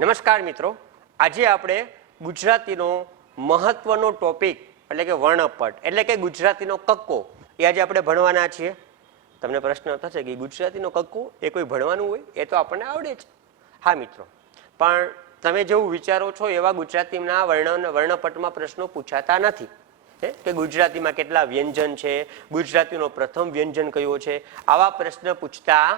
નમસ્કાર મિત્રો, આજે આપણે ગુજરાતીનો મહત્વનો ટોપિક એટલે કે વર્ણપટ એટલે કે ગુજરાતીનો કક્કો એ આજે આપણે ભણવાના છીએ. તમને પ્રશ્ન થશે કે ગુજરાતીનો કક્કો એ કોઈ ભણવાનું હોય? એ તો આપણને આવડે છે. હા મિત્રો, પણ તમે જેવું વિચારો છો એવા ગુજરાતીના વર્ણપટમાં પ્રશ્નો પૂછાતા નથી. કે ગુજરાતીમાં કેટલા વ્યંજન છે, ગુજરાતીનો પ્રથમ વ્યંજન કયો છે, આવા પ્રશ્ન પૂછતા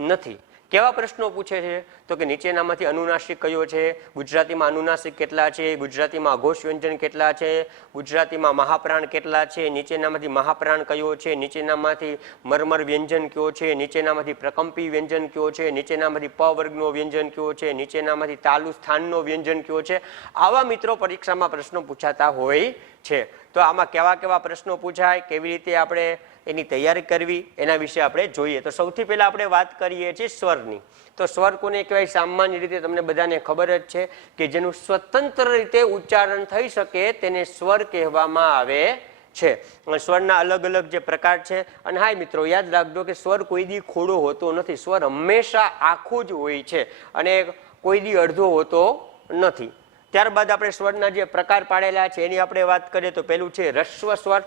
નથી. કેવા પ્રશ્નો પૂછે છે? તો કે નીચેનામાંથી અનુનાસિક કયો છે, ગુજરાતીમાં અનુનાસિક કેટલા છે, ગુજરાતીમાં અઘોષ વ્યંજન કેટલા છે, ગુજરાતીમાં મહાપ્રાણ કેટલા છે, નીચેનામાંથી મહાપ્રાણ કયો છે, નીચેનામાંથી મરમર વ્યંજન કયો છે, નીચેનામાંથી પ્રકંપી વ્યંજન કયો છે, નીચેનામાંથી પ વર્ગનો વ્યંજન કયો છે, નીચેનામાંથી તાલુ સ્થાનનો વ્યંજન કયો છે. આવા મિત્રો પરીક્ષામાં પ્રશ્નો પૂછાતા હોય છે. તો આમાં કેવા કેવા પ્રશ્નો પૂછાય, કેવી રીતે આપણે એની તૈયારી કરવી, એના વિશે આપણે જોઈએ. તો સૌથી પહેલા આપણે વાત કરીએ છીએ સ્વરની. તો સ્વર કોને કહેવાય? સામાન્ય રીતે તમને બધાને ખબર જ છે કે જેનું સ્વતંત્ર રીતે ઉચ્ચારણ થઈ શકે તેને સ્વર કહેવામાં આવે છે. સ્વરના અલગ અલગ જે પ્રકાર છે. અને હા મિત્રો, યાદ રાખજો કે સ્વર કોઈ દી ખોડો હોતો નથી. સ્વર હંમેશા આખો જ હોય છે અને કોઈ દી અડધો હોતો નથી. ત્યારબાદ આપણે સ્વરના જે પ્રકાર પાડેલા છે એની આપણે વાત કરીએ તો પેલું છે રસ્વ સ્વર,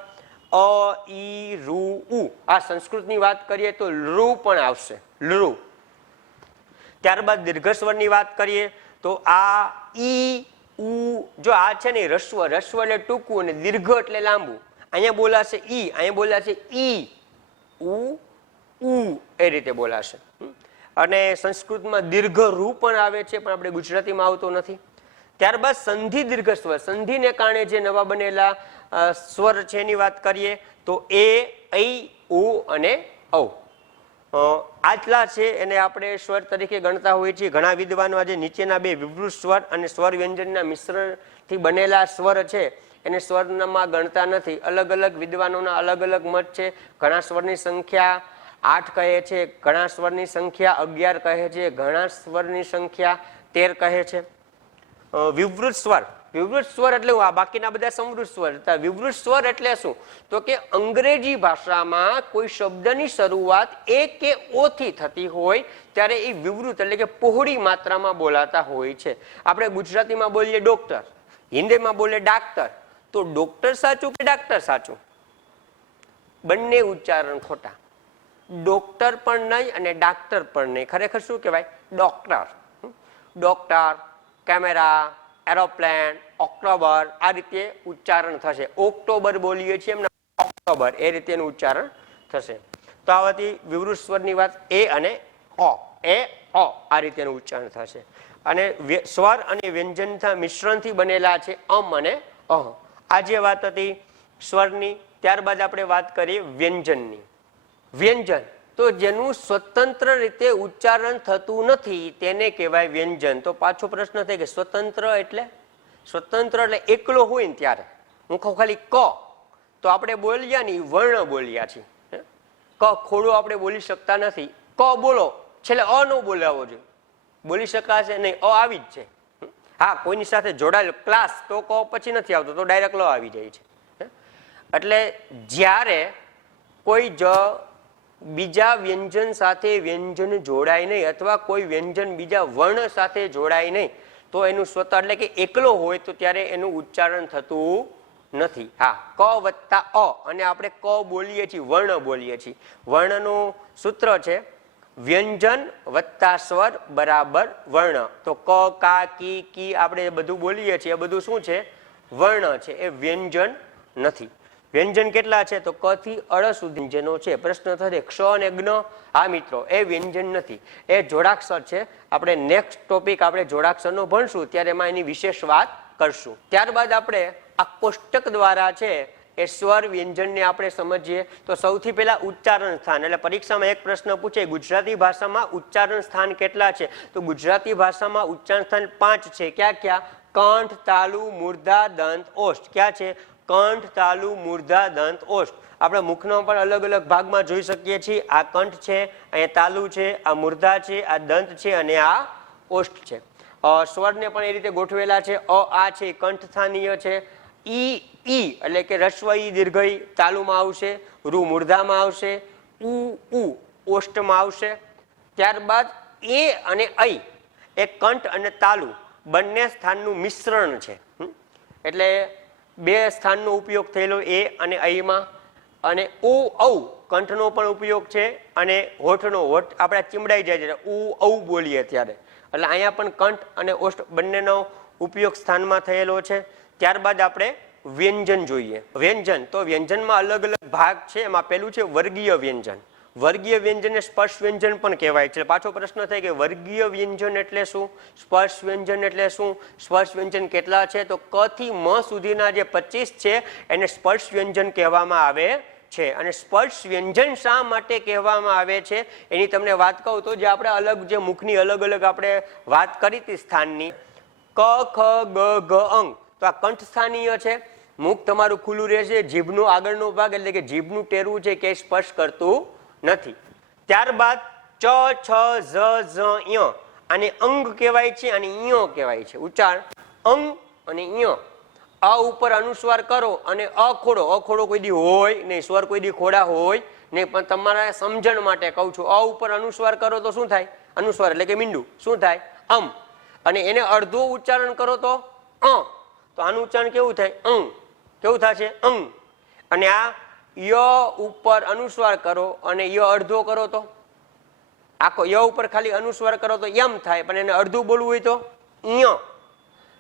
અ ઈ રૂ ઉ. આ સંસ્કૃતની વાત કરીએ તો લૃ પણ આવશે, લૃ. ત્યારબાદ દીર્ઘ સ્વરની વાત કરીએ તો આ ઈ ઉ. જો આ છે ને રસ્વ, રસ્વ એટલે ટૂંકું અને દીર્ઘ એટલે લાંબુ. અહીંયા બોલાશે ઈ, અહીંયા બોલાશે ઈ, ઉ ઉ, એ રીતે બોલાશે. અને સંસ્કૃતમાં દીર્ઘ રૂ પણ આવે છે, પણ આપણે ગુજરાતીમાં આવતો નથી. ત્યારબાદ સંધિ દીર્ઘ સ્વર, સંધિને કારણે જે નવા બનેલા સ્વર છે એની વાત કરીએ તો એ, ઐ, ઉ અને ઔ. આટલા છે એને આપણે સ્વર તરીકે ગણતા હોઈએ છીએ. ઘણા વિદ્વાનો આજે નીચેના બે વિવૃત સ્વર અને સ્વર વ્યંજનના મિશ્રણથી બનેલા સ્વર છે એને સ્વરમાં ગણતા નથી. અલગ અલગ વિદ્વાનોના અલગ અલગ મત છે. ઘણા સ્વરની સંખ્યા 8 કહે છે, ઘણા સ્વરની સંખ્યા 11 કહે છે, ઘણા સ્વરની સંખ્યા 13 કહે છે. વિવૃત સ્વર, વિવૃત સ્વર એટલે આ બાકીના બધા સમૃદ્ધ સ્વર. વિવૃત સ્વર એટલે શું? તો કે અંગ્રેજી ભાષામાં કોઈ શબ્દની શરૂઆત એ કે ઓ થી થતી હોય ત્યારે એ વિવૃત એટલે કે પહોળી માત્રામાં બોલાતા હોય છે. આપણે ગુજરાતીમાં બોલીએ ડોક્ટર, હિન્દીમાં બોલીએ ડાક્ટર. તો ડોક્ટર સાચું કે ડાક્ટર સાચું? બંને ઉચ્ચારણ ખોટા. ડોક્ટર પણ નહીં અને ડાક્ટર પણ નહીં. ખરેખર શું કહેવાય? Doctor. Doctor, camera, aeroplane, October, આ રીતે ઉચ્ચારણ થશે. ઓક્ટોબર બોલીએ છીએ એમને ઓક્ટોબર, એ રીતે એનું ઉચ્ચારણ થશે. તો આવાથી વિવૃત સ્વરની વાત એ અને અ, એ અ, આ રીતે એનું ઉચ્ચારણ થશે. અને સ્વર અને વ્યંજનના મિશ્રણથી બનેલા છે અમ અને અહ. આ જે વાત હતી સ્વરની. ત્યારબાદ આપણે વાત કરીએ વ્યંજનની. વ્યંજન તો જેનું સ્વતંત્ર રીતે ઉચ્ચારણ થતું નથી તેને કહેવાય વ્યંજન. તો પાછો પ્રશ્ન થાય કે સ્વતંત્ર એટલે? સ્વતંત્ર એટલે એકલો હોય ને ત્યારે. હું કહું ખાલી ક, તો આપણે બોલ્યા નહીં, વર્ણ બોલ્યા છીએ. ક ખોડો આપણે બોલી શકતા નથી. ક બોલો, છેલ્લે અ નો બોલાવો જોઈએ. બોલી શકાશે નહીં, અ આવી જ છે. હા, કોઈની સાથે જોડાયેલો ક્લાસ તો ક પછી નથી આવતો, તો ડાયરેક્ટ લ આવી જાય છે. એટલે જ્યારે કોઈ બીજા વ્યંજન સાથે વ્યંજન જોડાય નહીં અથવા કોઈ વ્યંજન બીજા વર્ણ સાથે જોડાય નહીં તો એનું સ્વતઃ એટલે કે એકલો હોય તો ત્યારે એનું ઉચ્ચારણ થતું નથી. હા, ક વત્તા અ, અને આપણે ક બોલીએ છીએ, વર્ણ બોલીએ છીએ. વર્ણનું સૂત્ર છે વ્યંજન વત્તા સ્વર બરાબર વર્ણ. તો ક, કા, કી, કી આપણે બધું બોલીએ છીએ, એ બધું શું છે? વર્ણ છે, એ વ્યંજન નથી. વ્યંજન કેટલા છે? તો ક થી અળ સુધી જેનો છે. પ્રશ્ન થશે ક્ષ અને જ્ઞ. હા મિત્રો, એ વ્યંજન નથી, એ જોડાક્ષર છે. આપણે નેક્સ્ટ ટોપિક આપણે જોડાક્ષરનો ભણશું ત્યારે એમાં એની વિશેષ વાત કરશું. ત્યારબાદ આપણે આ કોષ્ટક દ્વારા છે એ સ્વર વ્યંજનને આપણે સમજીએ. તો સૌથી પહેલા ઉચ્ચારણ સ્થાન, એટલે પરીક્ષામાં એક પ્રશ્ન પૂછે ગુજરાતી ભાષામાં ઉચ્ચારણ સ્થાન કેટલા છે? તો ગુજરાતી ભાષામાં ઉચ્ચારણ સ્થાન 5 છે. ક્યાં ક્યાં? કંઠ, તાલુ, મૂર્ધા, દંત, ઓષ્ઠ. ક્યાં છે? કંઠ, તાલુ, મૂર્ધા, દંત, ઓષ્ઠ. આપણે મુખનો પણ અલગ અલગ ભાગમાં જોઈ શકીએ છીએ. આ કંઠ છે, અહીંયા તાલુ છે, આ મૂર્ધા છે, આ દંત છે અને આ ઓષ્ઠ છે. સ્વરને પણ એ રીતે ગોઠવેલા છે. અ આ છે કંઠ સ્થાનીય છે. ઈ એટલે કે રસ્વ ઈ દીર્ઘ ઈ તાલુમાં આવશે, રૂ મૂર્ધામાં આવશે, ઉ ઓષ્ઠમાં આવશે. ત્યારબાદ એ અને ઐ એ કંઠ અને તાલુ બંને સ્થાનનું મિશ્રણ છે. એટલે બે સ્થાનનો ઉપયોગ થયેલો એ અને અહીંમાં, અને ઉ ઔ કંઠનો પણ ઉપયોગ છે, અને હોઠનો, હોઠ આપણે ચીમડાઈ જાય છે ઉ ઔ બોલીએ ત્યારે, એટલે અહીંયા પણ કંઠ અને ઓષ્ઠ બંનેનો ઉપયોગ સ્થાનમાં થયેલો છે. ત્યારબાદ આપણે વ્યંજન જોઈએ. વ્યંજન, તો વ્યંજનમાં અલગ અલગ ભાગ છે. એમાં પેલું છે વર્ગીય વ્યંજન. વર્ગીય વ્યંજનને સ્પર્શ વ્યંજન પણ કહેવાય છે. પાછો પ્રશ્ન થાય કે વર્ગીય વ્યંજન એટલે શું, સ્પર્શ વ્યંજન એટલે શું? સ્પર્શ વ્યંજન કેટલા છે? તો ક થી મ સુધીના જે 25 છે એને સ્પર્શ વ્યંજન કહેવામાં આવે છે. અને સ્પર્શ વ્યંજન શા માટે કહેવામાં આવે છે એની તમને વાત કહું તો, જે આપણે અલગ, જે મુખની અલગ અલગ આપણે વાત કરી હતી સ્થાનની, ક ખ ગ ઘ અંગ, તો આ કંઠ સ્થાનીય છે. મુખ તમારું ખુલ્લું રહેશે, જીભનો આગળનો ભાગ એટલે કે જીભનું ટેરવું છે કે સ્પર્શ કરતું નથી. ત્યારબાદ ચ છ ઝ ઝ ય, આને અંગ કહેવાય છે અને ઈયો કહેવાય છે. ઉચ્ચાર અંગ અને ઈયો. અ ઉપર અનુસ્વાર કરો અને અખોડો, અખોડો કોઈ દી હોય નહીં, સ્વર કોઈ દી ખોડા હોય નહીં, પણ તમારા સમજણ માટે કહું છું. અ ઉપર અનુસ્વાર કરો તો શું થાય? અનુસ્વાર એટલે કે મીંડું, શું થાય? અમ. અને એને અડધું ઉચ્ચારણ કરો તો તો આનું ઉચ્ચારણ કેવું થાય? અંગ. કેવું થશે? અંગ. અને આ ય ઉપર અનુસ્વાર કરો અને ય અડધો કરો તો, આખો ય ઉપર ખાલી અનુસ્વાર કરો તો યમ થાય, પણ એને અડધું બોલવું હોય તો ય.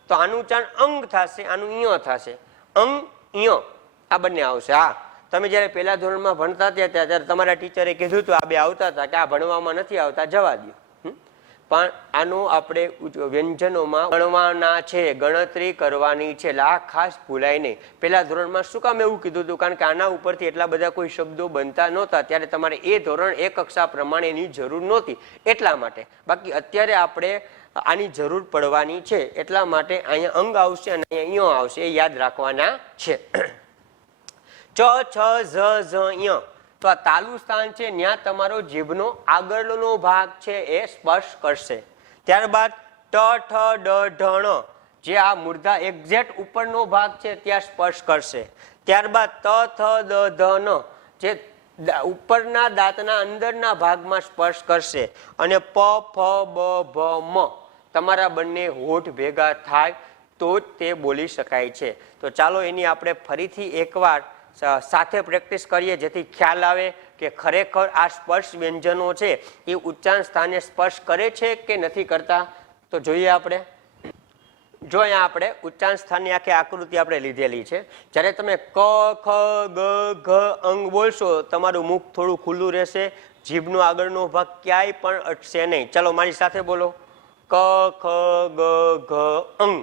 તો આનું ઉચ્ચારણ અંગ થશે, આનું ય થશે. અંગ ય આ બંને આવશે. હા, તમે જ્યારે પહેલા ધોરણમાં ભણતા હતા ત્યારે તમારા ટીચરે કીધું હતું, આ બે આવતા હતા કે આ ભણવામાં નથી આવતા, જવા દો. પણ આનો આપણે વ્યંજનોમાં ગણવાના છે, ગણતરી કરવાની છે, એટલે આ ખાસ ભૂલાય નહીં. પહેલા ધોરણમાં શું કામ એવું કીધું હતું? કારણ કે આના ઉપરથી એટલા બધા કોઈ શબ્દો બનતા નહોતા, ત્યારે તમારે એ ધોરણ એ કક્ષા પ્રમાણેની જરૂર નહોતી, એટલા માટે. બાકી અત્યારે આપણે આની જરૂર પડવાની છે, એટલા માટે અહીંયા અંગ આવશે અને અહીંયા યો આવશે, એ યાદ રાખવાના છે. ચ છ ઝ ઝ ય, તો આ તાલુ સ્થાન છે, ત્યાં તમારો જીભનો આગળનો ભાગ છે એ સ્પર્શ કરશે. ત્યારબાદ ટ ઠ ડ ઢ ણ, જે આ મૂર્ધા એક્ઝેક્ટ ઉપરનો ભાગ છે ત્યાં સ્પર્શ કરશે. ત્યારબાદ ત થ દ ધ ન, જે ઉપરના દાંતના અંદરના ભાગમાં સ્પર્શ કરશે. અને પ ફ બ ભ મ, તમારા બંને હોઠ ભેગા થાય તો જ તે બોલી શકાય છે. તો ચાલો એની આપણે ફરીથી એકવાર સાથે પ્રેક્ટિસ કરીએ, જેથી ખ્યાલ આવે કે ખરેખર આ સ્પર્શ વ્યંજનો છે એ ઉચ્ચારણ સ્થાને સ્પર્શ કરે છે કે નથી કરતા. તો જોઈએ આપણે. જો અહીંયા આપણે ઉચ્ચારણ સ્થાનની આખી આકૃતિ આપણે લીધેલી છે. જ્યારે તમે ક ખ ગ ઘ અંગ બોલશો, તમારું મુખ થોડું ખુલ્લું રહેશે, જીભનો આગળનો ભાગ ક્યાંય પણ અટશે નહીં. ચાલો મારી સાથે બોલો, ક ખ ગ ઘ અંગ.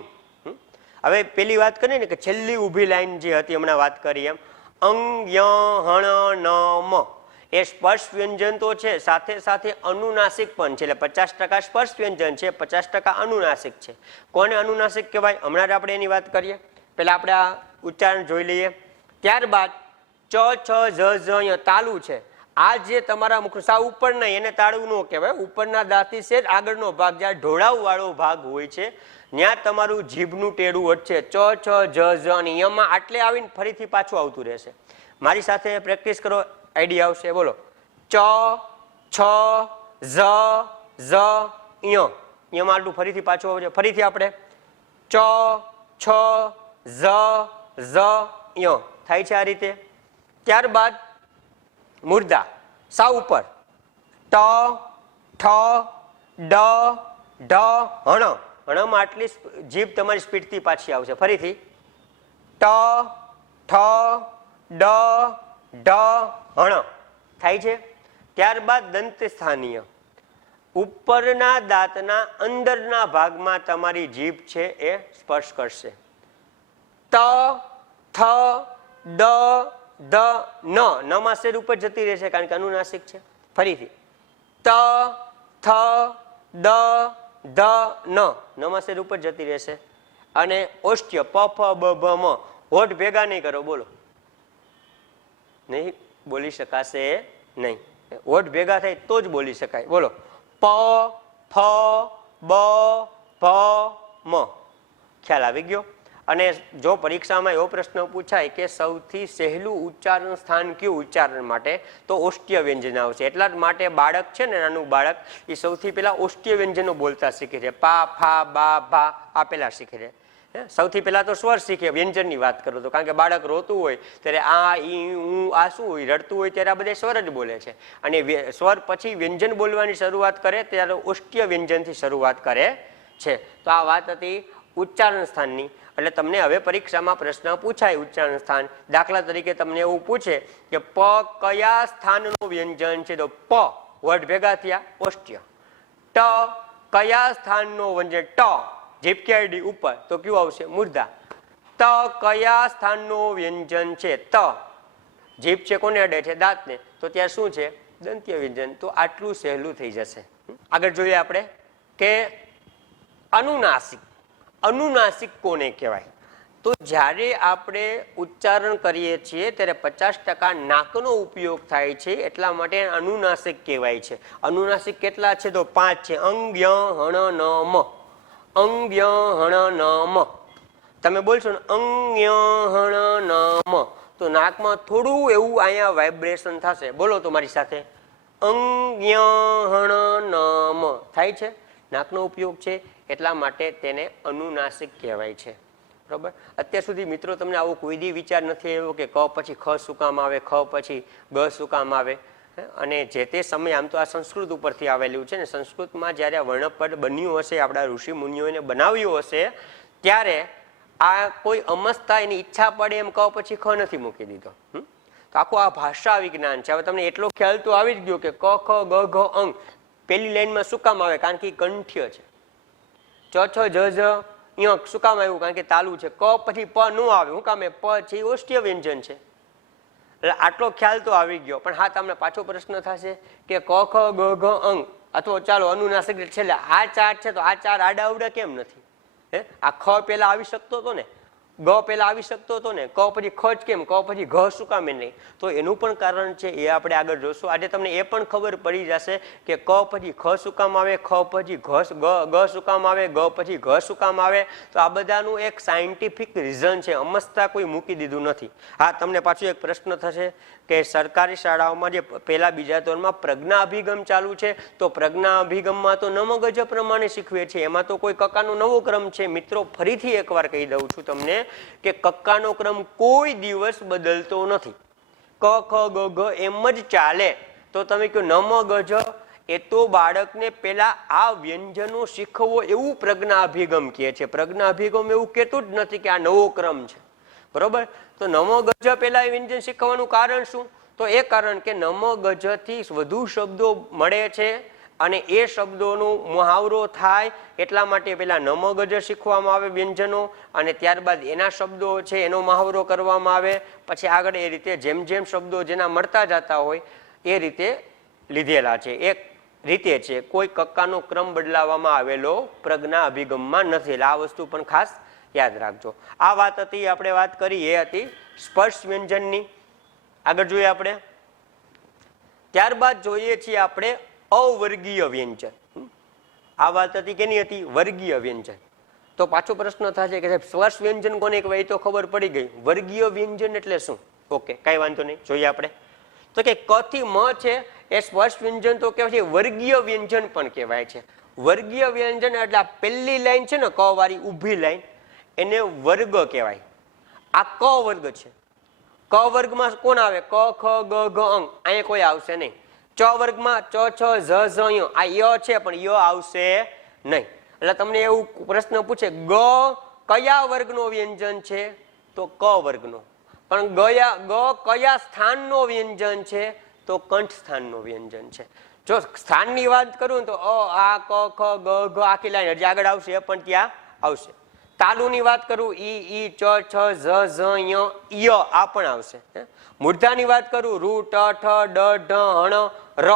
હવે પેલી વાત કરીએ ને કે છેલ્લી ઊભી લાઈન જે હતી હમણાં વાત કરી એમ, અંગ ય હણ ન મ, એ સ્પર્શ વ્યંજન તો છે, સાથે સાથે અનુનાસિક પણ છે. એટલે 50% સ્પર્શ વ્યંજન છે, 50% અનુનાસિક છે. કોને અનુનાસિક કહેવાય હમણાં જ આપણે એની વાત કરીએ. પહેલા આપણે આ ઉચ્ચારણ જોઈ લઈએ. ત્યારબાદ ચ છ ઝ ઝ ય તાલુ છે. આ જે તમારા મુખ સાવ ઉપર નહીં, એને તાળું ન કહેવાય. ઉપરના દાંતી છે આગળનો ભાગ, જ્યાં ઢોળાવ વાળો ભાગ હોય છે, ત્યાં તમારું જીભનું ટેડું વચ્ચે ચ છ જ જ અને યમાં આટલે આવીને ફરીથી પાછું આવતું રહેશે. મારી સાથે પ્રેક્ટિસ કરો, આઈડિયા આવશે. બોલો, ચ છ ઝ ઝ ય, યમાં આટલું ફરીથી પાછું આવશે. ફરીથી આપણે ચ છ ઝ ઝ ય થાય છે આ રીતે. ત્યારબાદ મૂર્ધા સાવ ઉપર, ટ ઠ ડ ઢ હણ, હણમાં આટલી જીભ તમારી સ્પીડથી પાછી આવશે. ફરીથી ટ ઠ ડ ઢ હણ થાય છે. ત્યારબાદ દંત સ્થાનીય, ઉપરના દાંતના અંદરના ભાગમાં તમારી જીભ છે એ સ્પર્શ કરશે. ત થ દ ધ ન, નમાં શેર ઉપર જતી રહેશે કારણ કે અનુનાસિક છે. ફરીથી ત થ દ ધ ન, નમાં શેર ઉપર જતી રહેશે. અને ઓષ્ઠ્ય પ ફ બ ભ મ, હોઠ ભેગા નહીં કરો, બોલો, નહીં બોલી શકાશે નહીં. હોઠ ભેગા થાય તો જ બોલી શકાય. બોલો, પ ફ બ ભ મ. ખ્યાલ આવી ગયો? અને જો પરીક્ષામાં એવો પ્રશ્ન પૂછાય કે સૌથી સહેલું ઉચ્ચારણ સ્થાન કયું ઉચ્ચારણ માટે, તો ઓષ્ટ્ય વ્યંજન આવશે. એટલા જ માટે બાળક છે ને, નાનું બાળક, એ સૌથી પહેલા ઓષ્ટ્ય વ્યંજનો બોલતા શીખે છે. પા, ફા, બા, ભા આ પેલા શીખે છે. સૌથી પહેલા તો સ્વર શીખે. વ્યંજનની વાત કરું તો, કારણ કે બાળક રોતું હોય ત્યારે આ, ઈ, ઉ, આ શું હોય, રડતું હોય ત્યારે આ બધા સ્વર જ બોલે છે. અને સ્વર પછી વ્યંજન બોલવાની શરૂઆત કરે ત્યારે ઓષ્ટ્ય વ્યંજનથી શરૂઆત કરે છે. તો આ વાત હતી ઉચ્ચારણ સ્થાનની. એટલે તમને હવે પરીક્ષામાં પ્રશ્ન પૂછાય ઉચ્ચારણ સ્થાન, દાખલા તરીકે તમને એવું પૂછે કે પ કયા સ્થાનનું વ્યંજન છે, તો પ વર્ડ ભેગા થયા ઓષ્ટ્ય. ટ કયા સ્થાનનો વ્યંજન, ટ જીભ કેડી ઉપર, તો કયું આવશે, મૂર્ધા. ત કયા સ્થાનનો વ્યંજન છે, ત જીભ છે કોને અડે છે, દાંતને, તો ત્યાં શું છે, દંત્ય વ્યંજન. તો આટલું સહેલું થઈ જશે. આગળ જોઈએ આપણે કે અનુનાસિક. અનુનાસિક કોને કહેવાય, તો જ્યારે આપણે ઉચ્ચારણ કરીએ છીએ ત્યારે 50% નાકનો ઉપયોગ થાય છે, એટલા માટે અનુનાસિક કહેવાય છે. અનુનાસિક કેટલા છે, તો 5 છે. અંગ, ય, હણ, ન, મ. અંગ, ય, હણ, ન, મ. તમે બોલશો ને અંગ, ય, હણ, ન, મ, તો નાકમાં થોડું એવું અહીંયા વાઇબ્રેશન થશે. બોલો તો મારી સાથે, અંગ, ય, હણ, ન, મ થાય છે. નાકનો ઉપયોગ છે એટલા માટે તેને અનુનાસિક કહેવાય છે. બરોબર. અત્યાર સુધી મિત્રો તમને આવો કોઈ દી વિચાર નથી આવ્યો કે ક પછી ખ શું કામ આવે, ખ પછી ગ શું કામ આવે? અને જે તે સમય, આમ તો આ સંસ્કૃત ઉપરથી આવેલું છે ને, સંસ્કૃતમાં જ્યારે આ વર્ણપદ બન્યું હશે, આપણા ઋષિ મુનિઓને બનાવ્યું હશે, ત્યારે આ કોઈ અમસ્તા એની ઈચ્છા પડે એમ ક પછી ખ નથી મૂકી દીધો. તો આખું આ ભાષા વિજ્ઞાન છે. હવે તમને એટલો ખ્યાલ તો આવી જ ગયો કે ક, ખ, ગ, ઘ, અંગ પેલી લાઈનમાં શું કામ આવે, કારણ કે કંઠ્ય છે. ચ, છ, જ, જ, ય શું કામ આવ્યું, કારણ કે તાલુ છે. ક પછી પ ન આવે, શું કામ? પ છે એ ઓષ્ટ્ય વ્યંજન છે. એટલે આટલો ખ્યાલ તો આવી ગયો. પણ હા, તમને પાછો પ્રશ્ન થશે કે ક, ખ, ગ, ઘ, અંગ, અથવા ચાલો અનુનાસિક છેલ્લે આ 4 છે, તો આ 4 આડા અવડા કેમ નથી? આ ખ પેલા આવી શકતો હતો ને, ગ પેલા આવી શકતો હતો ને, ક પછી ખ જ કેમ, ક પછી ઘ શું કામ નહીં? તો એનું પણ કારણ છે, એ આપણે આગળ જોશું. આજે તમને એ પણ ખબર પડી જશે કે ક પછી ખ શું કામ આવે, ખ પછી ગ શું કામ આવે, ગ પછી ઘ શું કામ આવે. તો આ બધાનું એક સાયન્ટિફિક રીઝન છે, અમસ્તા કોઈ મૂકી દીધું નથી. હા, તમને પાછું એક પ્રશ્ન થશે કે સરકારી શાળાઓમાં જે પહેલા બીજા ધોરણમાં પ્રજ્ઞા અભિગમ ચાલુ છે, તો પ્રજ્ઞા અભિગમમાં તો નમગજ પ્રમાણે શીખવે છે, એમાં તો કોઈ કક્કાનો નવો ક્રમ છે. મિત્રો ફરીથી એકવાર કહી દઉં છું તમને કે કક્કાનો ક્રમ કોઈ દિવસ બદલતો નથી. ક, ખ, ગ, ઘ એમ જ ચાલે. તો તમે કહો નમ, ગજ, એ તો બાળકને પેલા આ વ્યંજનો શીખવો એવું પ્રજ્ઞા અભિગમ કહે છે. પ્રજ્ઞા અભિગમ એવું કહેતું જ નથી કે આ નવો ક્રમ છે. બરોબર. તો નમ, ગજ પેલા વ્યંજન શીખવાનું કારણ શું? તો એ કારણ કે નમ, ગજ થી વધુ શબ્દો મળે છે અને એ શબ્દોનો મુહાવરો થાય, એટલા માટે પેલા નમ, ગજ શીખવામાં આવે વ્યંજનો, અને ત્યારબાદ એના શબ્દો છે એનો મહાવરો કરવામાં આવે. પછી આગળ એ રીતે જેમ જેમ શબ્દો જેના મળતા જતા હોય એ રીતે લીધેલા છે. એક રીતે છે, કોઈ કક્કાનો ક્રમ બદલાવવામાં આવેલો પ્રજ્ઞા અભિગમમાં નથી. એટલે આ વસ્તુ પણ ખાસ યાદ રાખજો. આ વાત હતી, આપણે વાત કરી એ હતી સ્પર્શ વ્યંજનની. આગળ જોઈએ આપણે. ત્યારબાદ જોઈએ છીએ આપણે અવર્ગીય વ્યંજન. આ વાત હતી કેની હતી? વર્ગીય વ્યંજન. તો પાછો પ્રશ્ન થશે કે સાહેબ સ્પર્શ વ્યંજન કોને કહેવાય? તો ખબર પડી ગઈ. વર્ગીય વ્યંજન એટલે શું? ઓકે, કઈ વાંધો નહીં, જોઈએ આપણે. તો કે ક થી મ છે એ સ્પર્શ વ્યંજન તો કહેવાય છે, વર્ગીય વ્યંજન પણ કહેવાય છે. વર્ગીય વ્યંજન એટલે આ પહેલી લાઈન છે ને, ક વાળી ઊભી લાઈન, એને વર્ગ કહેવાય. આ ક વર્ગ છે. ક વર્ગમાં કોણ આવે? ક, ખ, ગ, ઘ, અંગ. અહીંયા કોઈ આવશે નહીં. ચ વર્ગમાં ચ, છ, જ, ઝ, ય. આ ય છે પણ ય આવશે નહીં. એટલે તમને એવું પ્રશ્ન પૂછે ગ કયા વર્ગનો વ્યંજન છે? તો ક વર્ગનો. પણ ગ કયા સ્થાનનો વ્યંજન છે? તો કંઠ સ્થાનનો વ્યંજન છે. જો સ્થાનની વાત કરું તો અ, આ, ક, ખ, ગ, ઘ આખી લાઈન હજી આગળ આવશે પણ ત્યાં આવશે. તાલુની વાત કરું ઈ, ચ, છ, ઝ, ઝ, ય આ પણ આવશે. મૂર્ધાની વાત કરું રૂ, ટ, ઠ, ડ, ઢ, હણ, ર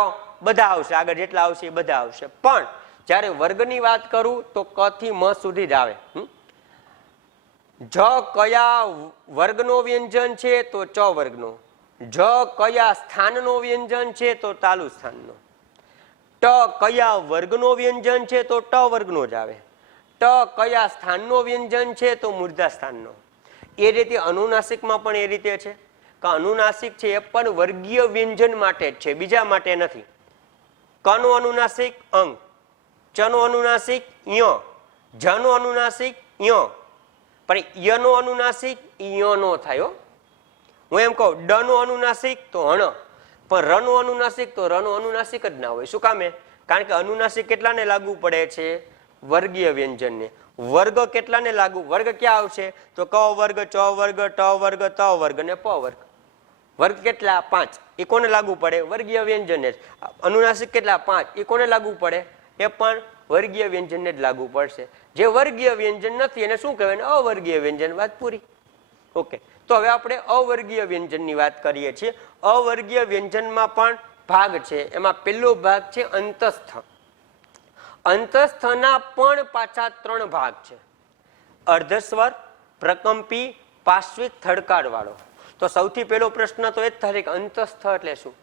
બધા આવશે. આગળ જેટલા આવશે એ બધા આવશે. પણ જ્યારે વર્ગની વાત કરું તો ક થી મ સુધી જ આવે. જ કયા વર્ગનો વ્યંજન છે? તો ચ વર્ગનો. જ કયા સ્થાનનો વ્યંજન છે? તો તાલુ સ્થાનનો. ટ કયા વર્ગનો વ્યંજન છે? તો ટ વર્ગનો જ આવે. ટ કયા સ્થાનનો વ્યંજન છે? તો મૂર્ધા સ્થાનનો. એ રીતે અનુનાસિકમાં પણ એ રીતે છે કે અનુનાસિક છે એ પણ વર્ગીય વ્યંજન માટે જ છે, બીજા માટે નથી. કનો અનુનાસિક અંગ, ચનો અનુનાસિક ય, જનો અનુનાસિક ય, પણ યનો અનુનાસિક ય નો થાય. હું એમ કહું ડ નો અનુનાસિક તો હણ, પણ ર નો અનુનાસિક તો ર નો અનુનાસિક જ ના હોય. શું કામે? કારણ કે અનુનાસિક કેટલાને લાગુ પડે છે? વર્ગીય વ્યંજનને. વર્ગ કેટલાને લાગુ? વર્ગ ક્યાં આવશે? તો ક વર્ગ, ચ વર્ગ, ટ વર્ગ, ત વર્ગ અને પ વર્ગ. વર્ગ કેટલા? 5. એ કોને લાગુ પડે? વર્ગીય વ્યંજનને જ. અનુનાસિક કેટલા? 5. એ કોને લાગુ પડે? એ પણ વર્ગીય વ્યંજનને જ લાગુ પડશે. જે વર્ગીય વ્યંજન નથી એને શું કહેવાય? અવર્ગીય વ્યંજન. વાત પૂરી. ઓકે, તો હવે આપણે અવર્ગીય વ્યંજનની વાત કરીએ છીએ. અવર્ગીય વ્યંજનમાં પણ ભાગ છે. એમાં પહેલો ભાગ છે અંતસ્થ. અંતસ્થના પણ પાછા 3 ભાગ છે: અર્ધસ્વર, પ્રકંપી, પાશ્વિક, થડકાળ વાળો. તો સૌથી પહેલો પ્રશ્ન તો એ જ થાય કે અંતસ્થ એટલે શું?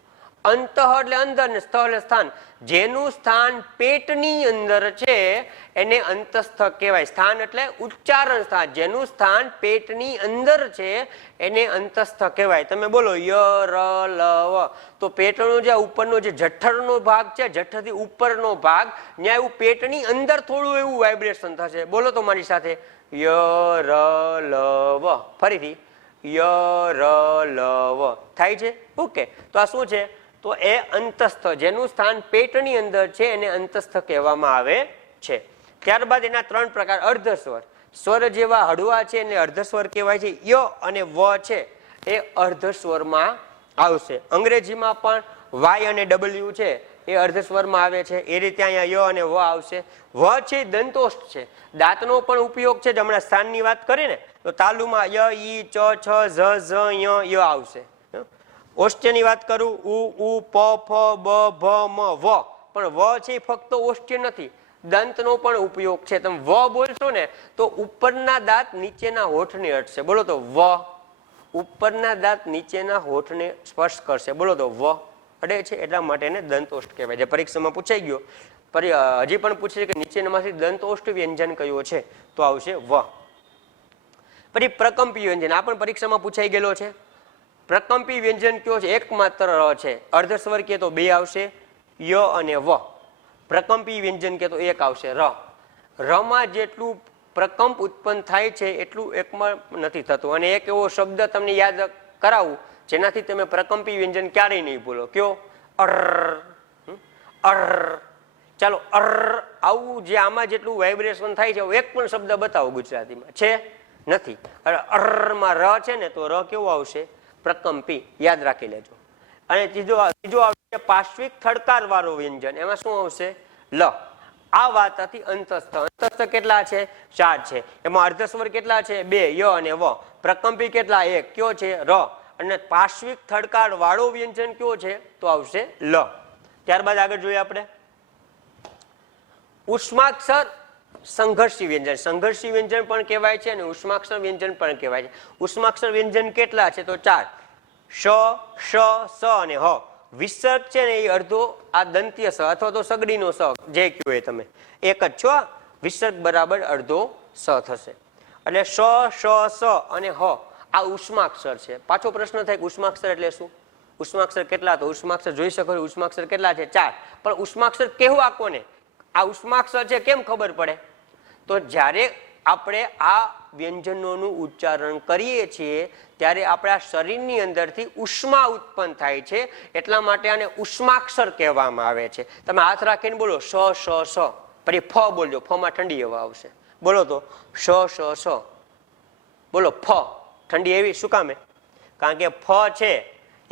અંત એટલે અંદર ને સ્થ એટલે સ્થાન. જેનું સ્થાન પેટની અંદર છે એને અંતસ્થ કહેવાય. સ્થાન એટલે ઉચ્ચારણ સ્થાન. જેનું સ્થાન પેટની અંદર છે એને અંતસ્થ કહેવાય. તમે બોલો ય ર લ વ, તો પેટનો જે ઉપરનો જે જઠરનો ભાગ છે, જઠરથી ઉપરનો ભાગ, ત્યાં એવું પેટની અંદર થોડું એવું વાઇબ્રેશન થશે. બોલો તો મારી સાથે, ય ર લ વ. ફરીથી ય ર લ વ થાય છે. ઓકે, તો આ શું છે? તો એ અંતસ્થ, જેનું સ્થાન પેટની અંદર છે એને અંતસ્થ કહેવામાં આવે છે. ત્યારબાદ એના 3 પ્રકાર: અર્ધસ્વર. સ્વર જેવા હળવા છે એને અર્ધસ્વર કહેવાય છે. ય અને વ છે એ અર્ધસ્વરમાં આવશે. અંગ્રેજીમાં પણ વાય અને ડબલ્યુ છે એ અર્ધસ્વરમાં આવે છે. એ રીતે અહીંયા ય અને વ આવશે. વ છે દંતોષ્ઠ છે, દાંતનો પણ ઉપયોગ છે. હમણાં સ્થાનની વાત કરી ને, તો તાલુમાં ય, ઈ, ચ, છ, ઝ, ઝ, ય આવશે. ઓષ્ટ્યની વાત કરું, ઉ, ઉ, પ, ફ, બ, ભ, મ, વ. પણ વ છે ફક્ત ઓષ્ટ્ય નથી, દંતનો પણ ઉપયોગ છે. તમે વ બોલશો ને તો ઉપરના દાંત નીચેના હોઠને અડશે. બોલો તો વ. ઉપરના દાંત નીચેના હોઠને સ્પર્શ કરશે. બોલો તો વ અડે છે, એટલા માટે એને દંતોષ્ઠ કહેવાય. જે પરીક્ષામાં પૂછાઈ ગયો, હજી પણ પૂછે કે નીચેનામાંથી દંતોષ્ઠ વ્યંજન કયો છે? તો આવશે વ. પછી પ્રકંપી વ્યંજન, આ પણ પરીક્ષામાં પૂછાઈ ગયેલો છે. પ્રકંપી વ્યંજન કયો છે? એકમાત્ર ર છે. અર્ધસ્વર કે તો 2 આવશે, ય અને વ. પ્રકંપી વ્યંજન કે તો 1 આવશે, ર. રમાં જેટલું પ્રકંપ ઉત્પન્ન થાય છે એટલું એકમાં નથી થતું. અને એક એવો શબ્દ તમને યાદ કરાવું જેનાથી તમે પ્રકંપી વ્યંજન ક્યારેય નહીં ભૂલો. કયો? અર. અર. ચાલો, અર. આવું જે આમાં જેટલું વાઇબ્રેશન થાય છે એક પણ શબ્દ બતાવો ગુજરાતીમાં. છે? નથી. અરમાં ર છે ને તો ર કેવો આવશે? પ્રકંપી. યાદ રાખી લેજો. અને ત્રીજો આવશે પાશ્વિક થડકાર વાળો વ્યંજન. એમાં શું આવશે? લ. આ વાત હતી અંતસ્થ. અંતસ્થ કેટલા છે? 4 છે. એમાં અર્ધસ્વર કેટલા છે? 2, ય અને વ. પ્રકંપી કેટલા? 1. કયો છે? ર. અને પાશ્વિક થડકાર વાળો વ્યંજન કયો છે? તો આવશે લ. ત્યારબાદ આગળ જોઈએ આપણે ઉષ્માક્ષર સંઘર્ષી વ્યંજન. સંઘર્ષી વ્યંજન પણ કહેવાય છે અને ઉષ્માક્ષર વ્યંજન પણ કહેવાય છે. ઉષ્માક્ષર વ્યંજન કેટલા છે? તો 4: શ, શ, સ અને હ. વિસર્ગ છે ને એ અડધો આ દંત્ય સ અથવા તો સગડીનો સ, જે કયો એ તમે એક જ છો. વિસર્ગ બરાબર અડધો સ થશે. એટલે શ, શ, સ અને હ આ ઉષ્માક્ષર છે. પાછો પ્રશ્ન થાય કે ઉષ્માક્ષર એટલે શું? ઉષ્માક્ષર કેટલા? તો ઉષ્માક્ષર જોઈ શકો ઉષ્માક્ષર કેટલા છે? 4. પણ ઉષ્માક્ષર કહેવા કોને? આ ઉષ્માક્ષર છે કેમ ખબર પડે? તો જ્યારે આપણે આ વ્યંજનોનું ઉચ્ચારણ કરીએ છીએ ત્યારે આપણા શરીરની અંદરથી ઉષ્મા ઉત્પન્ન થાય છે, એટલા માટે આને ઉષ્માક્ષર કહેવામાં આવે છે. તમે હાથ રાખીને બોલો શ, શ, સ. પછી ફ બોલજો, ફ માં ઠંડી હવા આવશે. બોલો તો શ, શ, સ. બોલો ફ. ઠંડી એવી શું કામે? કારણ કે ફ છે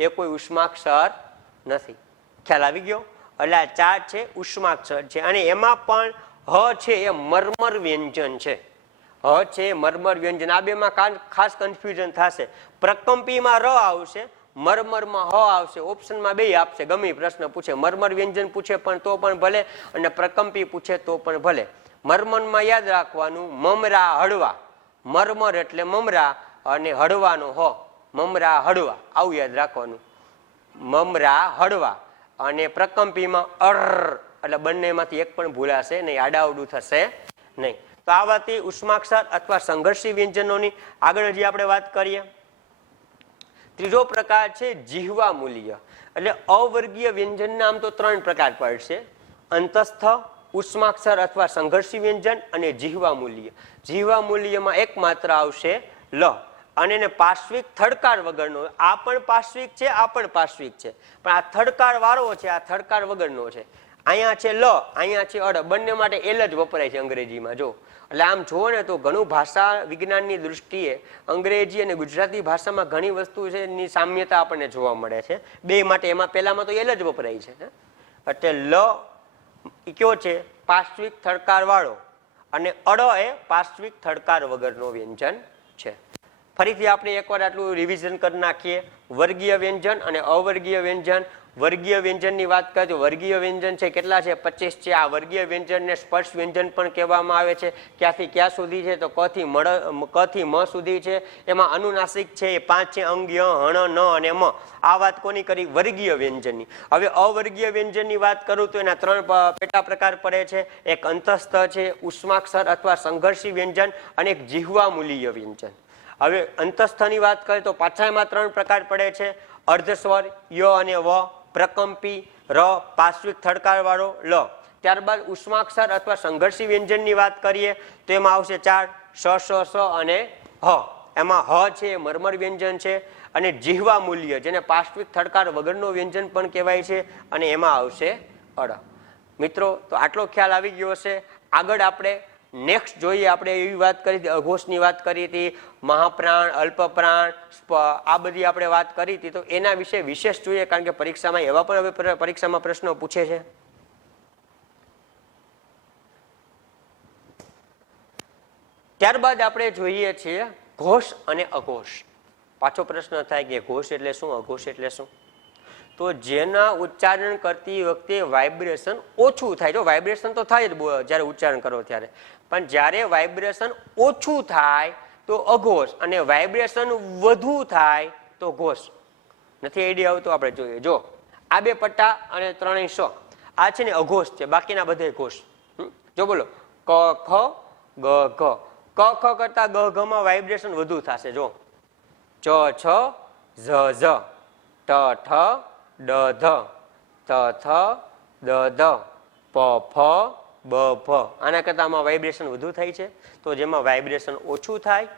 એ કોઈ ઉષ્માક્ષર નથી. ખ્યાલ આવી ગયો? એટલે આ 4 છે ઉષ્માક્ષર છે. અને એમાં પણ હ છે એ મર્મર વ્યંજન છે. હ છે મર્મર વ્યંજન. આ બેમાં ખાસ કન્ફ્યુઝન થશે. પ્રકંપીમાં ર આવશે, મર્મરમાં હ આવશે. ઓપ્શનમાં 2 આપશે. ગમે પ્રશ્ન પૂછે, મર્મર વ્યંજન પૂછે પણ તો પણ ભલે, અને પ્રકંપી પૂછે તો પણ ભલે. મર્મરમાં યાદ રાખવાનું મમરા હળવા. મર્મર એટલે મમરા અને હળવાનો હ. મમરા હળવા, આવું યાદ રાખવાનું. મમરા હળવા. અને પ્રકંપીમાં અર, એટલે બંનેમાંથી એક પણ ભૂલાશે નહીં, આડાવડું થશે નહીં. તો આ વાતથી ઉષ્માક્ષર અથવા સંઘર્ષી વ્યંજનોની આગળ હજી આપણે વાત કરીએ. ત્રીજો પ્રકાર છે જીહવા મૂલ્ય. એટલે અવર્ગીય વ્યંજનના આમ તો 3 પ્રકાર પડશે: અંતસ્થ, ઉષ્માક્ષર અથવા સંઘર્ષી વ્યંજન અને જીહવા મૂલ્ય. જીહવા મૂલ્યમાં એકમાત્ર આવશે લ, અને એને પાર્શ્વિક થડકાર વગરનો. આ પણ પાર્શ્વિક છે, આ પણ પાર્શ્વિક છે, પણ આ થડકાર વાળો છે, આ થડકાર વગરનો છે. અહીંયા છે લ, અહીંયા છે અડ. બંને માટે એલ જ વપરાય છે અંગ્રેજીમાં. જો એટલે આમ જુઓ ને તો ઘણું ભાષા વિજ્ઞાનની દૃષ્ટિએ અંગ્રેજી અને ગુજરાતી ભાષામાં ઘણી વસ્તુ છે એની સામ્યતા આપણને જોવા મળે છે બે માટે. એમાં પહેલામાં તો એલ જ વપરાય છે. એટલે લ કયો છે? પાર્શ્વિક થડકાર વાળો, અને અડ એ પાર્શ્વિક થડકાર વગરનો વ્યંજન છે. ફરીથી આપણે એકવાર આટલું રિવિઝન કરી નાખીએ. વર્ગીય વ્યંજન અને અવર્ગીય વ્યંજન. વર્ગીય વ્યંજનની વાત કરીએ તો વર્ગીય વ્યંજન છે કેટલા છે? 25 છે. આ વર્ગીય વ્યંજનને સ્પર્શ વ્યંજન પણ કહેવામાં આવે છે. ક્યાંથી ક્યાં સુધી છે? તો ક થી મ સુધી છે. એમાં અનુનાસિક છે એ 5 છે: અંગ, ય, હણ, ન અને મ. આ વાત કોની કરી? વર્ગીય વ્યંજનની. હવે અવર્ગીય વ્યંજનની વાત કરું તો એના 3 પેટા પ્રકાર પડે છે: એક અંતસ્થ છે, ઉષ્માક્ષર અથવા સંઘર્ષી વ્યંજન, અને એક જીહવા મૂલ્ય વ્યંજન. હવે અંતસ્થની વાત કરીએ તો પાછા એમાં 3 પ્રકાર પડે છે: અર્ધસ્વર ય અને વ, પ્રકંપી ર, પાર્શ્વિક થડકાર વાળો લ. ત્યારબાદ ઉષ્માક્ષર અથવા સંઘર્ષી વ્યંજનની વાત કરીએ તો એમાં આવશે 4: સ, સ, સ અને હ. એમાં હ છે એ મરમર વ્યંજન છે. અને જીહવા મૂલ્ય, જેને પાર્શ્વિક થડકાર વગરનો વ્યંજન પણ કહેવાય છે, અને એમાં આવશે અડ. મિત્રો, તો આટલો ખ્યાલ આવી ગયો હશે. આગળ આપણે નેક્સ્ટ જોઈએ. આપણે એવી વાત કરી હતી, અઘોષની વાત કરી હતી, મહાપ્રાણ, અલ્પપ્રાણ, આ બધી આપણે વાત કરી હતી. તો એના વિશે વિશેષ જોઈએ, કારણ કે પરીક્ષામાં એવા પણ હવે પરીક્ષામાં પ્રશ્નો પૂછે છે. ત્યારબાદ આપણે જોઈએ છીએ ઘોષ અને અઘોષ. પાછો પ્રશ્ન થાય કે ઘોષ એટલે શું, અઘોષ એટલે શું? તો જેના ઉચ્ચારણ કરતી વખતે વાઇબ્રેશન ઓછું થાય. જો વાઇબ્રેશન તો થાય જ જ્યારે ઉચ્ચારણ કરો ત્યારે, પણ જ્યારે વાઇબ્રેશન ઓછું થાય તો અઘોષ, અને વાઇબ્રેશન વધુ થાય તો ઘોષ. નથી આઈડિયા આવતો? આપણે જોઈએ. જો આ 2 પટ્ટા અને 3 સ, આ છે ને અઘોષ છે, બાકીના બધે ઘોષ. જો બોલો ક, ખ, ગ, ઘ. ક, ખ કરતા ગ, ઘ માં વાઇબ્રેશન વધુ થશે. જો ચ, છ, ઝ, ઝ, ટ, ઠ, ડ, ધ, ત, થ, દ, ધ, પ, ફ, બ, ભ. આના કરતા આમાં વાઇબ્રેશન વધુ થાય છે. તો જેમાં વાઇબ્રેશન ઓછું થાય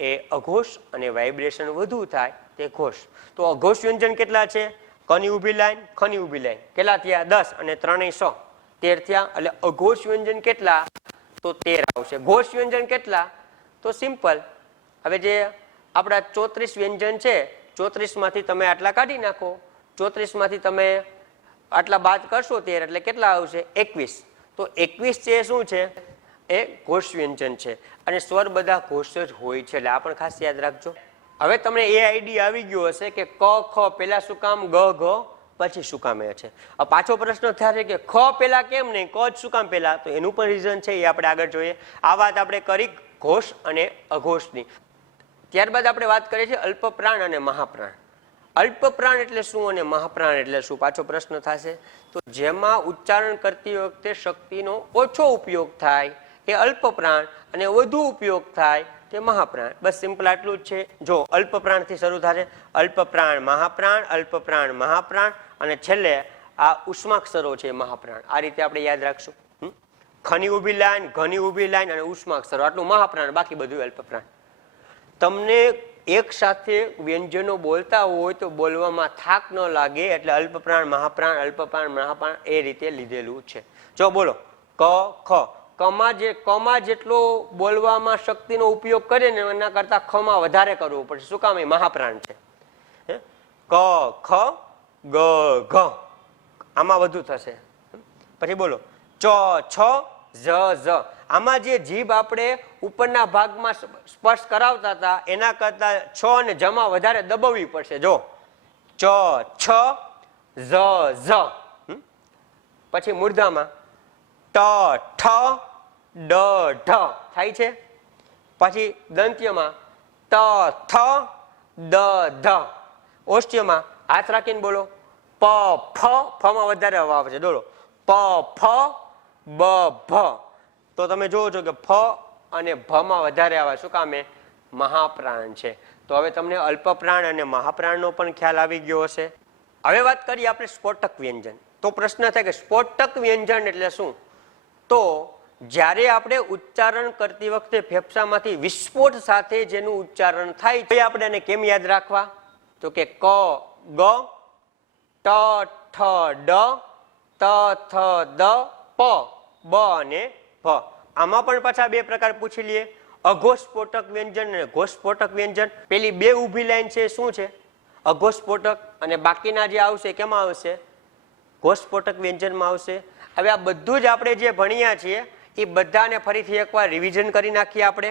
એ અઘોષ, અને વાઇબ્રેશન વધુ થાય તે ઘોષ. તો અઘોષ વ્યંજન કેટલા છે? કની ઊભી લાઈન, ખની ઊભી લાઈન. કેટલા થયા? 10 અને 3 સ, 13 થયા. એટલે અઘોષ વ્યંજન કેટલા? તો 13 આવશે. ઘોષ વ્યંજન કેટલા? તો સિમ્પલ. હવે જે આપણા 34 વ્યંજન છે, 34 માંથી તમે આટલા કાઢી નાખો, 34 માંથી તમે આટલા બાદ કરશો 13, એટલે કેટલા આવશે? 21. તો 21 છે શું છે? એ ઘોષ વ્યંજન છે. અને સ્વર બધા ઘોષ જ હોય છે, એટલે આ પણ ખાસ યાદ રાખજો. હવે તમને એ આઈડિયા આવી ગયો હશે કે ક, ખ પેલા શું કામ, ગ, ઘ પછી શું કામ એ છે. પાછો પ્રશ્ન થાય કે ખ પેલા કેમ નહીં, ક જ શું કામ પેલા? તો એનું પણ રીઝન છે, એ આપણે આગળ જોઈએ. આ વાત આપણે કરી ઘોષ અને અઘોષની. ત્યારબાદ આપણે વાત કરીએ છીએ અલ્પપ્રાણ અને મહાપ્રાણ. અલ્પપ્રાણ એટલે શું અને મહાપ્રાણ એટલે શું? પાછો પ્રશ્ન થશે. તો જેમાં ઉચ્ચારણ કરતી વખતે શક્તિનો ઓછો ઉપયોગ થાય એ અલ્પપ્રાણ, અને વધુ ઉપયોગ થાય તે મહાપ્રાણ. બસ સિમ્પલ આટલું જ છે. જો અલ્પપ્રાણથી શરૂ થશે, અલ્પપ્રાણ મહાપ્રાણ, અલ્પપ્રાણ મહાપ્રાણ, અને છેલ્લે આ ઉષ્માક્ષરો છે મહાપ્રાણ. આ રીતે આપણે યાદ રાખશું. ખની ઊભી લાઈન, ઘની ઊભી લાઈન અને ઉષ્માક્ષરો, આટલું મહાપ્રાણ, બાકી બધું અલ્પપ્રાણ. તમને એક સાથે વ્યંજનો બોલતા હોય તો બોલવામાં થાક ન લાગે, એટલે અલ્પપ્રાણ મહાપ્રાણ, અલ્પપ્રાણ મહાપ્રાણ એ રીતે લીધેલું છે. જો બોલો ક, ખ. કમાં જેટલો બોલવામાં શક્તિનો ઉપયોગ કરે ને એના કરતા ખમાં વધારે કરવું પડશે. શું કામ? એ મહાપ્રાણ છે. ક, ખ, ગ, ઘ આમાં વધુ થશે. પછી બોલો ચ, છ, ઝ, ઝ. આમાં જે જીભ આપણે ઉપરના ભાગમાં સ્પર્શ કરાવતા હતા એના કરતા છ અને જમાં વધારે દબાવવી પડશે. જો ચ, છ, ઝ, ઝ. પછી મૂર્ધામાં ટ, ઠ, ડ, ઢ થાય છે. પછી દંત્યમાં ત, થ, દ, ધ. ઓષ્ટ્યમાં હાથ રાખીને બોલો પ, ફ. ફમાં વધારે હવા છે. બોલો પ, ફ, બ, ભ. તો તમે જોવો છો કે ફ અને ભમાં વધારે આવે. શું કામે? મહાપ્રાણ છે. તો હવે તમને અલ્પપ્રાણ અને મહાપ્રાણનો પણ ખ્યાલ આવી ગયો હશે. હવે વાત કરીએ આપણે સ્ફોટક વ્યંજન. તો પ્રશ્ન થાય કે સ્ફોટક વ્યંજન એટલે શું? તો જ્યારે આપણે ઉચ્ચારણ કરતી વખતે ફેફસામાંથી વિસ્ફોટ સાથે જેનું ઉચ્ચારણ થાય તો આપણે એને કેમ યાદ રાખવા? તો કે ક, ગ, ટ, ઠ, ડ, ત, થ, દ, પ, બ અને ભ. આમાં પણ પાછા બે પ્રકાર પૂછી લઈએ, અઘોસ્ફોટક વ્યંજન અને ઘોસ્ફોટક વ્યંજન. પેલી બે ઊભી લાઈન છે શું છે? અઘોસ્ફોટક. અને બાકીના જે આવશે કેમાં આવશે? ઘોસ્ફોટક વ્યંજનમાં આવશે. હવે આ બધું જ આપણે જે ભણ્યા છીએ એ બધાને ફરીથી એકવાર રિવિઝન કરી નાખીએ. આપણે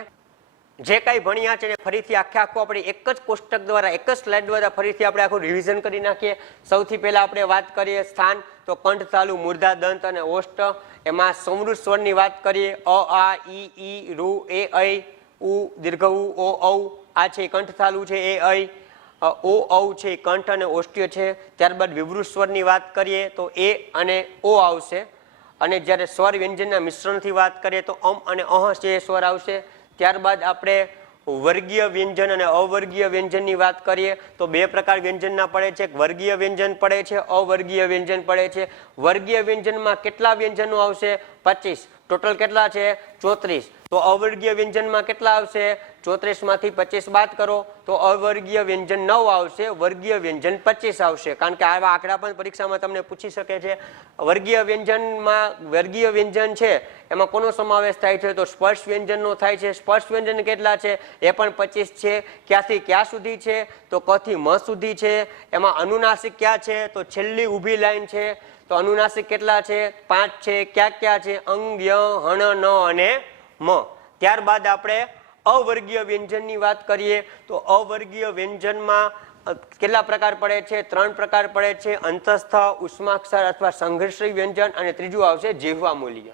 જે કાંઈ ભણ્યા છે ને ફરીથી આખે આખું આપણે એક જ કોષ્ટક દ્વારા, એક જ સ્લાઇડ દ્વારા ફરીથી આપણે આખું રિવિઝન કરી નાખીએ. સૌથી પહેલા આપણે વાત કરીએ સ્થાન, તો કંઠ તાલુ, મૂર્ધા, દંત અને ઓષ્ટ. એમાં સમૃદ્ધ સ્વરની વાત કરીએ, અ, આ, ઈ, રૂ, એ, ઐ, ઉ, દીર્ઘ ઉ, ઓ, ઔ. આ છે કંઠ તાલુ છે, એ, ઐ. ઓ, ઔ છે કંઠ અને ઓષ્ટ્ય છે. ત્યારબાદ વિવૃત સ્વરની વાત કરીએ તો એ અને ઓ આવશે. અને જ્યારે સ્વર વ્યંજનના મિશ્રણથી વાત કરીએ તો અમ અને અહ છે એ સ્વર આવશે. ત્યારબાદ આપણે વર્ગીય વ્યંજન અને અવર્ગીય વ્યંજનની વાત કરીએ તો બે પ્રકાર વ્યંજનના પડે છે. વર્ગીય વ્યંજન પડે છે, અવર્ગીય વ્યંજન પડે છે. વર્ગીય વ્યંજનમાં કેટલા વ્યંજનો આવશે? 25. ટોટલ કેટલા છે? 34. તો અવર્ગીય વ્યંજનમાં કેટલા આવશે? 34 માંથી 25 બાદ કરો તો અવર્ગીય વ્યંજન 9 આવશે, વર્ગીય વ્યંજન 25 આવશે. કારણ કે આવા આંકડા પણ પરીક્ષામાં તમને પૂછી શકે છે. વર્ગીય વ્યંજનમાં વર્ગીય વ્યંજન છે એમાં કોનો સમાવેશ થાય છે? તો સ્પર્શ વ્યંજનનો થાય છે. સ્પર્શ વ્યંજન કેટલા છે? એ પણ 25 છે. ક્યાંથી ક્યાં સુધી છે? તો ક થી મ સુધી છે. એમાં અનુનાસિક ક્યાં છે? તો છેલ્લી ઊભી લાઈન છે. તો અનુનાસિક કેટલા છે? 5 છે. ક્યાં ક્યાં છે? અંગ, ય, હણ, ન અને મ. ત્યારબાદ આપણે અવર્ગીય વ્યંજનની વાત કરીએ તો અવર્ગીય વ્યંજનમાં કેટલા પ્રકાર પડે છે? 3 પ્રકાર પડે છે, અંતસ્થ, ઉષ્માક્ષર અથવા સંઘર્ષી વ્યંજન, અને ત્રીજું આવશે જીહ્વામૂલીય.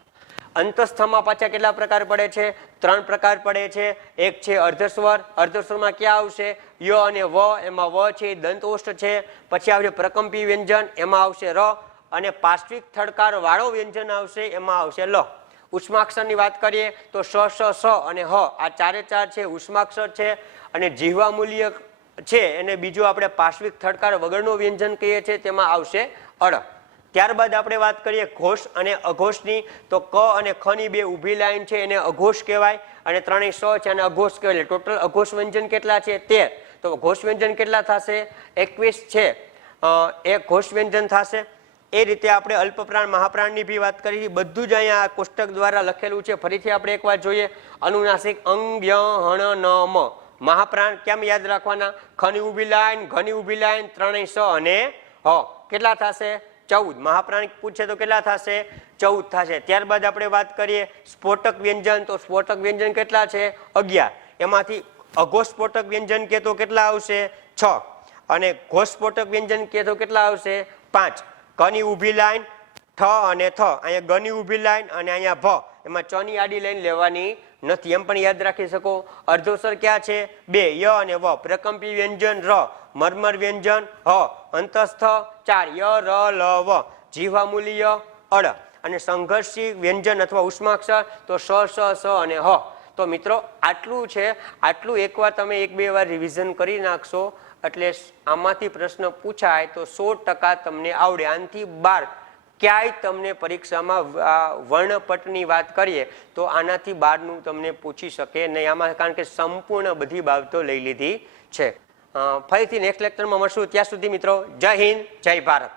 અંતસ્થમાં પાછા કેટલા પ્રકાર પડે છે? 3 પ્રકાર પડે છે. એક છે અર્ધસ્વર. અર્ધસ્વરમાં ક્યાં આવશે? ય અને વ. એમાં વ છે દંતઓષ્ઠ છે. પછી આવશે પ્રકંપી વ્યંજન, એમાં આવશે ર. અને પાર્શ્વિક થડકાર વાળો વ્યંજન આવશે, એમાં આવશે લ. ઉષ્માક્ષરની વાત કરીએ તો સ, સ, સ અને હ. આ ચારે ચાર છે ઉષ્માક્ષર છે. અને જીહ્વામૂલ્ય છે એને બીજું આપણે પાર્શ્વિક થડકાર વગરનો વ્યંજન કહીએ છીએ, તેમાં આવશે અળ. ત્યારબાદ આપણે વાત કરીએ ઘોષ અને અઘોષની. તો ક અને ખ ની બે ઊભી લાઈન છે એને અઘોષ કહેવાય. અને ત્રણેય સ છે અને અઘોષ કહેવાય. ટોટલ અઘોષ વ્યંજન કેટલા છે? 13. તો ઘોષ વ્યંજન કેટલા થશે? 21 છે. એક ઘોષ વ્યંજન થશે. એ રીતે આપણે અલ્પપ્રાણ મહાપ્રાણની બી વાત કરી. બધું જ અહીંયા કોષ્ટક દ્વારા લખેલું છે. ફરીથી આપણે એકવાર જોઈએ. અનુનાસિક અંગ, ય, હણ, ન, મ. મહાપ્રાણ કેમ યાદ રાખવાના? ખની ઊભી લાઈન, ઘની ઊભી લાઈન, ત્રણેય સ અને હ. કેટલા થશે? 14. મહાપ્રાણ પૂછે તો કેટલા થશે? 14 થશે. ત્યારબાદ આપણે વાત કરીએ સ્ફોટક વ્યંજન. તો સ્ફોટક વ્યંજન કેટલા છે? 11. એમાંથી અઘોસ્ફોટક વ્યંજન કે તો કેટલા આવશે? 6. અને ઘોસ્ફોટક વ્યંજન કે તો કેટલા આવશે? 5. કની ઊભી લાઈન, ઠ અને થ. અહીંયા ગની ઊભી લાઈન અને અહીંયા ભ. એમાં ચ ની આડી લાઈન લેવાની નથી, એમ પણ યાદ રાખી શકો. અર્ધોસ્વર ક્યાં છે? 2. ય અને વ. પ્રકંપી વ્યંજન ર. મર્મર વ્યંજન હ. અંતસ્થ 4. ય, ર, લ, વ. જીહ્વામૂલીય અળ. અને સંઘર્ષી વ્યંજન અથવા ઉષ્માક્ષર તો સ, સ, સ અને હ. તો મિત્રો આટલું છે. આટલું એકવાર તમે 1-2 વાર રિવિઝન કરી નાખશો એટલે આમાંથી પ્રશ્ન પૂછાય તો 100% તમને આવડે. આનાથી બહાર ક્યાંય તમને પરીક્ષામાં વર્ણપટની વાત કરીએ તો આનાથી બહારનું તમને પૂછી શકે નહીં આમાં, કારણ કે સંપૂર્ણ બધી બાબતો લઈ લીધી છે. ફરીથી નેક્સ્ટ લેક્ચરમાં મળશું. ત્યાં સુધી મિત્રો જય હિન્દ, જય ભારત.